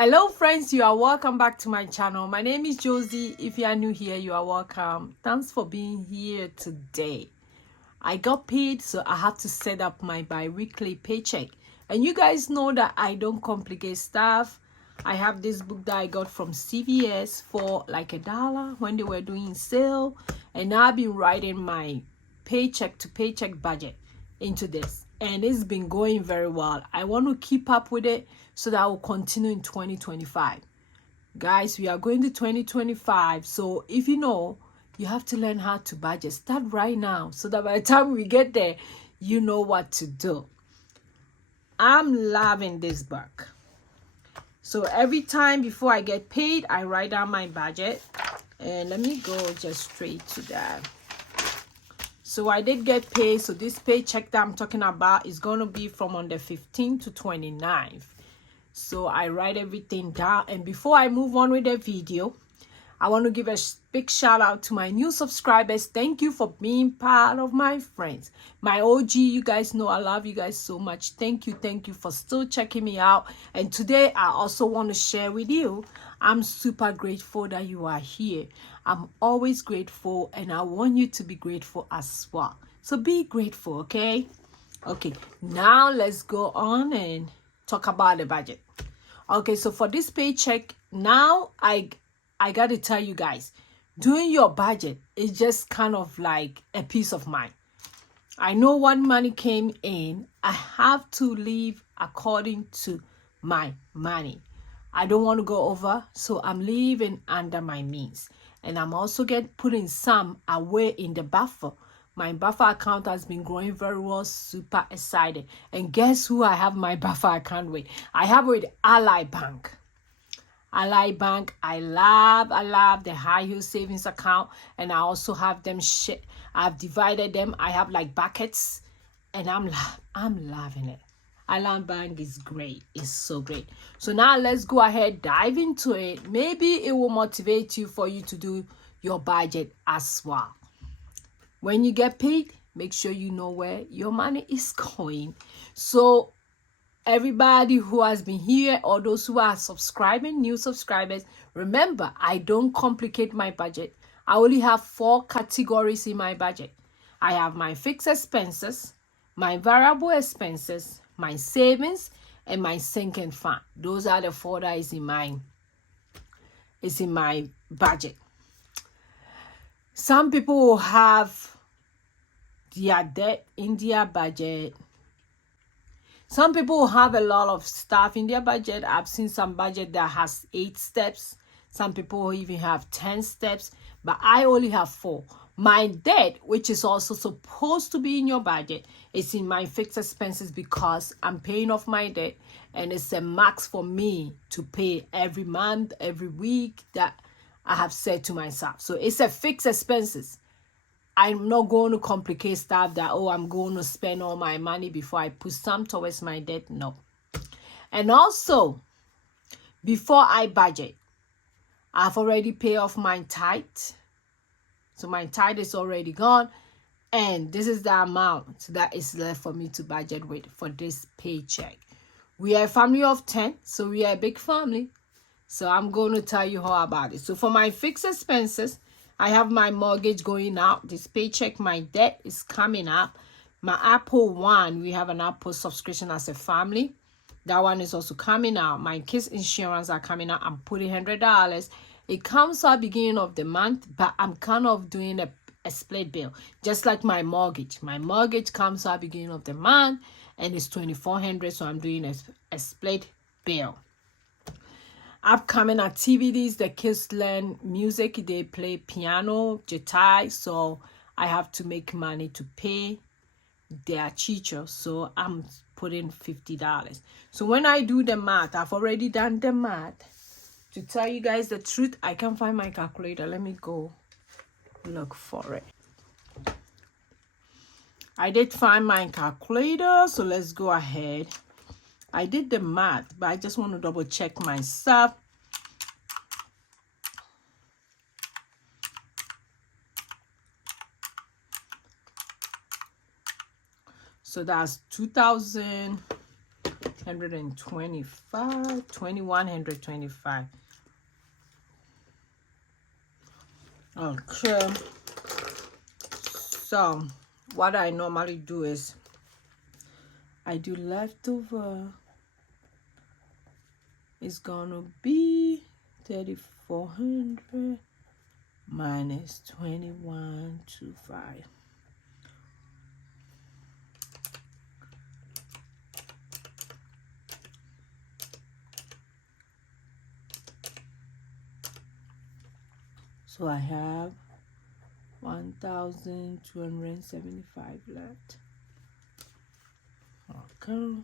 Hello friends, you are welcome back to my channel. My name is Josy. If you are new here, you are welcome. Thanks for being here today. I got paid, so I have to set up my bi-weekly paycheck. And you guys know that I don't complicate stuff. I have this book that I got from CVS for like $1 when they were doing sale. And now I've been writing my paycheck to paycheck budget into this. And it's been going very well. I want to keep up with it so that I will continue in 2025. Guys, we are going to 2025. So if you know, you have to learn how to budget. Start right now so that by the time we get there, you know what to do. I'm loving this book. So every time before I get paid, I write down my budget. And let me go just straight to that. So I did get paid. So this paycheck that I'm talking about is going to be from on the 15th to 29th. So I write everything down. And before I move on with the video, I want to give a big shout out to my new subscribers. Thank you for being part of my friends. My OG, you guys know I love you guys so much. Thank you for still checking me out. And today I also want to share with you, I'm super grateful that you are here. I'm always grateful and I want you to be grateful as well. So be grateful, okay? Okay, now let's go on and talk about the budget. Okay, so for this paycheck, now I got to tell you guys, doing your budget is just kind of like a peace of mind. I know what money came in. I have to live according to my money. I don't want to go over, so I'm living under my means. And I'm also putting some away in the buffer. My buffer account has been growing very well, super excited. And guess who I have my buffer account with? I have with Ally Bank. Ally Bank, I love the high yield savings account, and I also have them I've divided them. I have like buckets, and I'm loving it. Ally Bank is great. It's so great. So now let's go ahead, dive into it. Maybe it will motivate you for you to do your budget as well. When you get paid, make sure you know where your money is going. So everybody who has been here or those who are subscribing, new subscribers, remember, I don't complicate my budget. I only have 4 categories in my budget. I have my fixed expenses, my variable expenses, my savings, and my sinking fund. Those are the 4 that is in my budget. Some people will have their debt in their budget. Some people have a lot of stuff in their budget. I've seen some budget that has 8 steps. Some people even have 10 steps, but I only have 4. My debt, which is also supposed to be in your budget, is in my fixed expenses because I'm paying off my debt, and it's a max for me to pay every month, every week that I have said to myself. So it's a fixed expenses. I'm not going to complicate stuff that, oh, I'm going to spend all my money before I put some towards my debt. No. And also, before I budget, I've already paid off my tithe. So my tithe is already gone. And this is the amount that is left for me to budget with for this paycheck. We are a family of 10, so we are a big family. So I'm going to tell you all about it. So for my fixed expenses, I have my mortgage going out. This paycheck, my debt is coming up. My Apple One, we have an Apple subscription as a family. That one is also coming out. My kids' insurance are coming out. I'm putting $100. It comes out beginning of the month, but I'm kind of doing a split bill, just like my mortgage. My mortgage comes out beginning of the month, and it's $2,400, so I'm doing a split bill. Upcoming activities, the kids learn music, they play piano, guitar, so I have to make money to pay their teacher, so I'm putting $50. So when I do the math, I've already done the math. To tell you guys the truth, I can't find my calculator. Let me go look for it. I did find my calculator, so let's go ahead. I did the math, but I just want to double check myself. So that's 2,000. 2125. Okay, so what I normally do is I do leftover. It's gonna be 3400 minus 2125. So I have 1275 left. Okay.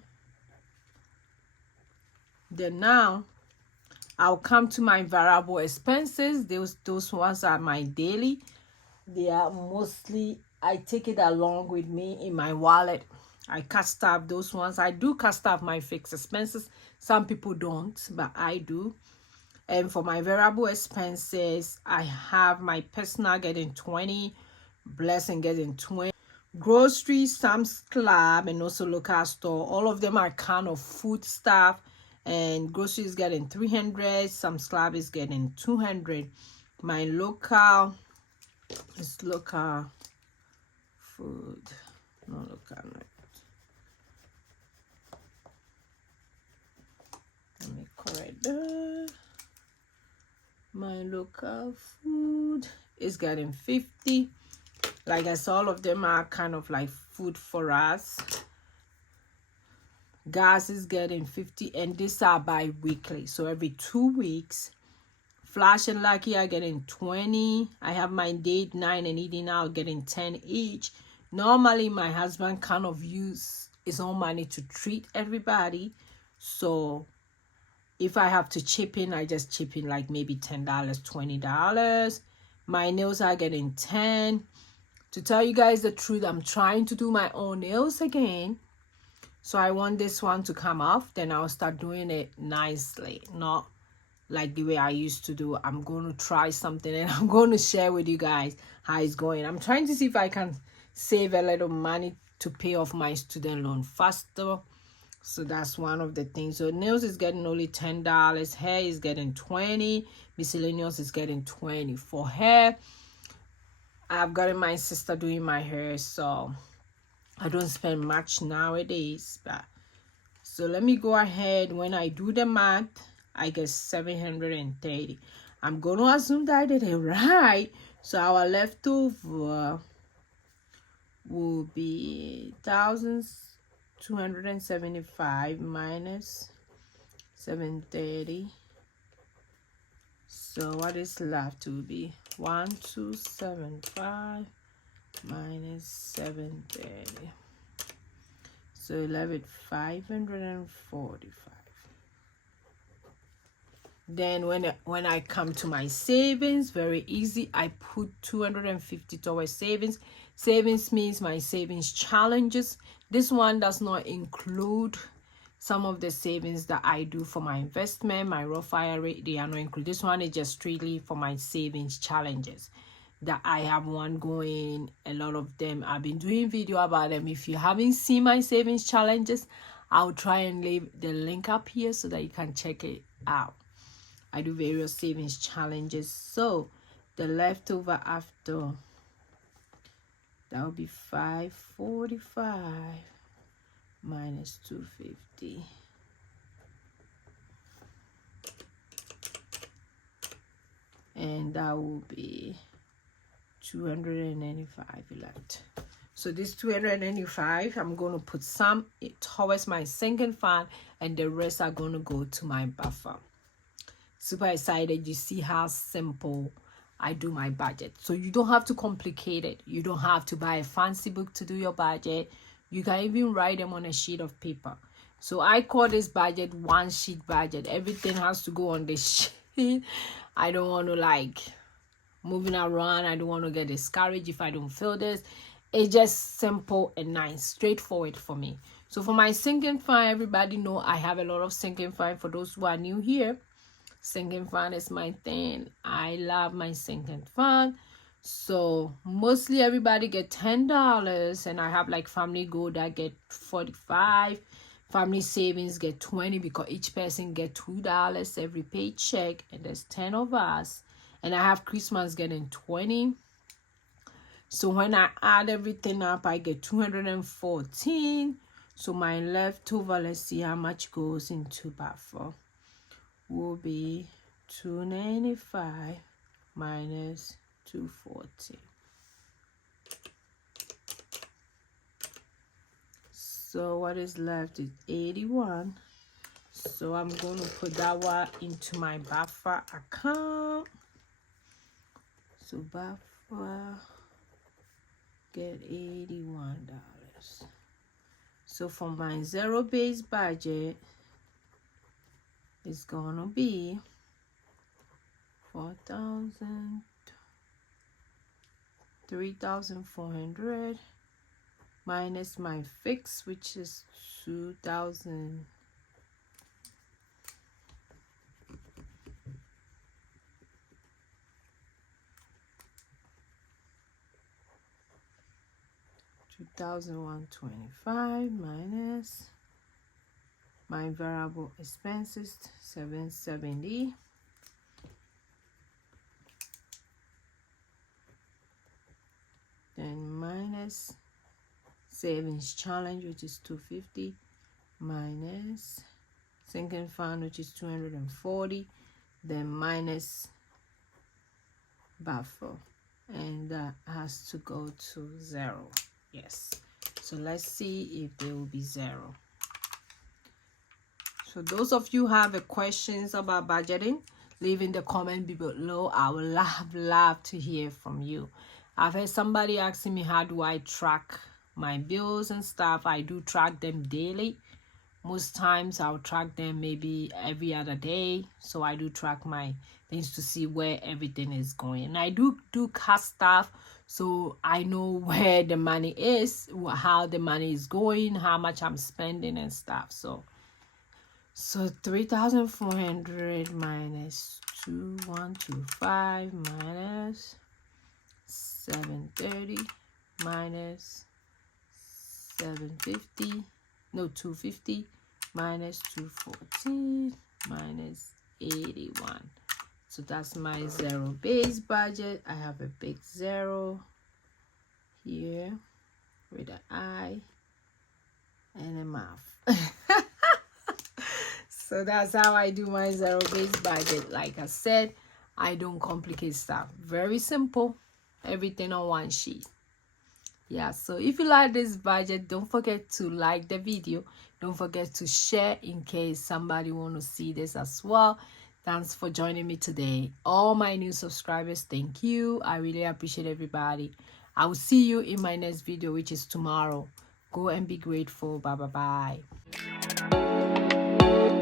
Then now I'll come to my variable expenses. Those ones are my daily. They are mostly, I take it along with me in my wallet. I cast off those ones. I do cast off my fixed expenses. Some people don't, but I do. And for my variable expenses, I have my personal getting 20, Blessing getting 20. Groceries, Sam's Club, and also local store. All of them are kind of food stuff. And groceries is getting 300. Sam's Club is getting 200. My local is local food. No local. Let me correct that. My local food is getting 50. Like I said, all of them are kind of like food for us. Gas is getting 50, and these are bi-weekly. So every 2 weeks. Flash and Lucky are getting 20. I have my date 9 and eating out getting 10 each. Normally, my husband kind of use his own money to treat everybody. So if I have to chip in, I just chip in like maybe $10, $20. My nails are getting 10. To tell you guys the truth, I'm trying to do my own nails again. So I want this one to come off. Then I'll start doing it nicely. Not like the way I used to do. I'm going to try something and I'm going to share with you guys how it's going. I'm trying to see if I can save a little money to pay off my student loan faster. So that's one of the things. So nails is getting only $10. Hair is getting 20. Miscellaneous is getting 20. For hair, I've gotten my sister doing my hair, so I don't spend much nowadays. But so let me go ahead. When I do the math, I get 730. I'm going to assume that I did it right. So our leftover will be 1,275 minus 730. So what is left will be 1,275 minus 730. So 11,545. Then when I come to my savings, very easy. I put 250 towards savings. Savings means my savings challenges. This one does not include some of the savings that I do for my investment, my Roth IRA. They are not included. This one is just strictly for my savings challenges that I have one going. A lot of them, I've been doing video about them. If you haven't seen my savings challenges, I'll try and leave the link up here so that you can check it out. I do various savings challenges. So the leftover after, that will be 545 minus 250. And that will be 295 left. So this 295, I'm going to put some towards my sinking fund, and the rest are going to go to my buffer. Super excited. You see how simple I do my budget. So you don't have to complicate it. You don't have to buy a fancy book to do your budget. You can even write them on a sheet of paper. So I call this budget one sheet budget. Everything has to go on this sheet. I don't want to like moving around. I don't want to get discouraged if I don't feel this. It's just simple and nice, straightforward for me. So for my sinking fund, everybody know I have a lot of sinking fund. For those who are new here, sinking fund is my thing. I love my sinking fund. So mostly everybody get $10, and I have like family gold that get 45, Family savings get 20 because each person get $2 every paycheck, and there's 10 of us. And I have Christmas getting 20. So when I add everything up, I get 214. So my leftover, let's see how much goes into buffer, will be 295 minus 240. So what is left is 81. So I'm going to put that one into my buffer account. So buffer, get $81. So for my zero-based budget, it's going to be 3,400 minus my fix, which is 2,000. $2,125 minus my variable expenses, 770. Then minus savings challenge, which is 250, minus sinking fund, which is 240, then minus buffer, and that has to go to 0. Yes. So let's see if there will be 0. So those of you who have questions about budgeting, leave in the comment below. I would love to hear from you. I've heard somebody asking me, how do I track my bills and stuff? I do track them daily. Most times I'll track them maybe every other day. So I do track my things to see where everything is going. And I do cost stuff, so I know where the money is, how the money is going, how much I'm spending and stuff. So 3,400 minus 2,125 minus 730 minus 750, no, 250 minus 214 minus 81. So that's my zero-based budget. I have a big 0 here with an I and a mouth. So that's how I do my zero-based budget. Like I said, I don't complicate stuff. Very simple. Everything on one sheet. Yeah, so if you like this budget, don't forget to like the video. Don't forget to share in case somebody want to see this as well. Thanks for joining me today. All my new subscribers, thank you. I really appreciate everybody. I will see you in my next video, which is tomorrow. Go and be grateful. Bye bye bye.